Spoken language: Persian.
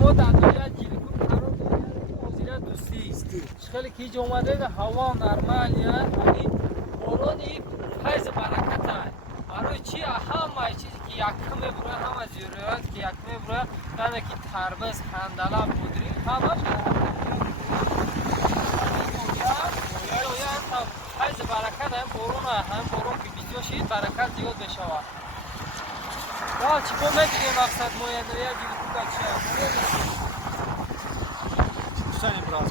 ما در دنیا جیلیکون قرار داریم وزیر دوستی خیلی کیج اومده هوا نرمال یا همین بارانی فیض برکت است برای چی همه چیزی که یکم میبره همه ضرورت که یکم میبره یعنی که تربس خندلا بودری همه فیض برکت هم بارون که بیجاشید برکت زیاد بشود چی با میگیم مقصد ما یه جیلیکون چیه Sen biraz.